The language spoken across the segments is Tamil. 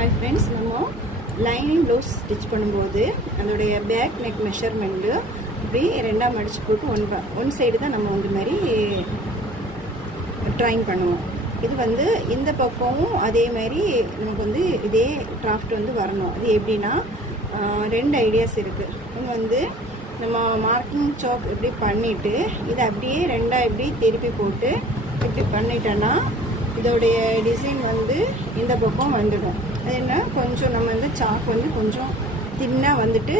ஹாய் ஃப்ரெண்ட்ஸ், நம்ம லைனிங் ப்ளவுஸ் ஸ்டிச் பண்ணும்போது அதோடைய பேக் நெக் மெஷர்மெண்ட்டு இப்படி ரெண்டாக மடித்து போட்டு ஒன் சைடு தான் நம்ம இந்த மாதிரி ட்ராயிங் பண்ணுவோம். இது வந்து இந்த பக்கமும் அதே மாதிரி நமக்கு வந்து இதே டிராஃப்ட் வந்து வரணும். அது எப்படின்னா ரெண்டு ஐடியாஸ் இருக்குது. ஒன்று வந்து நம்ம மார்க்கிங் சாக் இப்படி பண்ணிவிட்டு இதை அப்படியே ரெண்டாக இப்படி திருப்பி போட்டு இப்படி பண்ணிட்டோன்னா இதோடைய டிசைன் வந்து இந்த பக்கம் வந்துடும். அது என்ன, கொஞ்சம் நம்ம வந்து சாக் வந்து கொஞ்சம் தின்னாக வந்துட்டு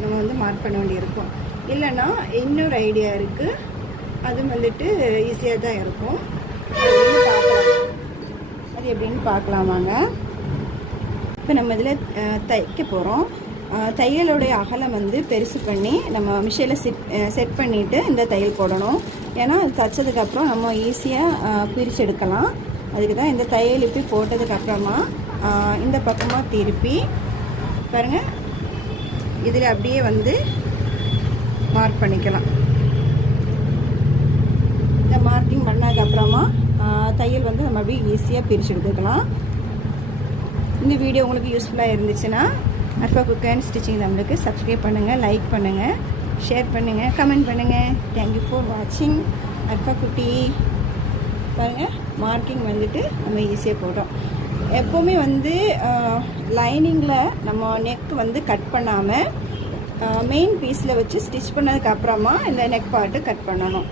நம்ம வந்து மார்க் பண்ண வேண்டியிருக்கும். இல்லைன்னா இன்னொரு ஐடியா இருக்குது, அது வந்துட்டு ஈஸியாக தான் இருக்கும். அது எப்படின்னு பார்க்கலாமாங்க. இப்போ நம்ம இதில் தைக்க போகிறோம். தையலுடைய அகலம் வந்து பெருசு பண்ணி நம்ம மிஷினில் செட் பண்ணிவிட்டு இந்த தையல் போடணும். ஏன்னா அது தைச்சதுக்கப்புறம் நம்ம ஈஸியாக பிரித்து எடுக்கலாம். அதுக்கு தான் இந்த தையல் இப்படி போட்டதுக்கப்புறமா இந்த பக்கமாக திருப்பி பாருங்கள், இதில் அப்படியே வந்து மார்க் பண்ணிக்கலாம். இந்த மார்க்கிங் பண்ணதுக்கப்புறமா தையல் வந்து நம்ம அப்படியே ஈஸியாக பிரித்து எடுத்துக்கலாம். இந்த வீடியோ உங்களுக்கு யூஸ்ஃபுல்லாக இருந்துச்சுன்னா அர்ஃபா குக் அண்ட் ஸ்டிச்சிங் நம்மளுக்கு சப்ஸ்கிரைப் பண்ணுங்கள், லைக் பண்ணுங்கள், ஷேர் பண்ணுங்கள், கமெண்ட் பண்ணுங்கள். தேங்க்யூ ஃபார் வாட்சிங். அர்ஃபா குட்டி பாருங்கள், மார்க்கிங் வந்துட்டு நம்ம ஈஸியாக போட்டோம். எப்போவுமே வந்து லைனிங்கில் நம்ம நெக் வந்து கட் பண்ணாமல் மெயின் பீஸில் வச்சு ஸ்டிச் பண்ணதுக்கப்புறமா இந்த நெக் பார்ட்டு கட் பண்ணணும்.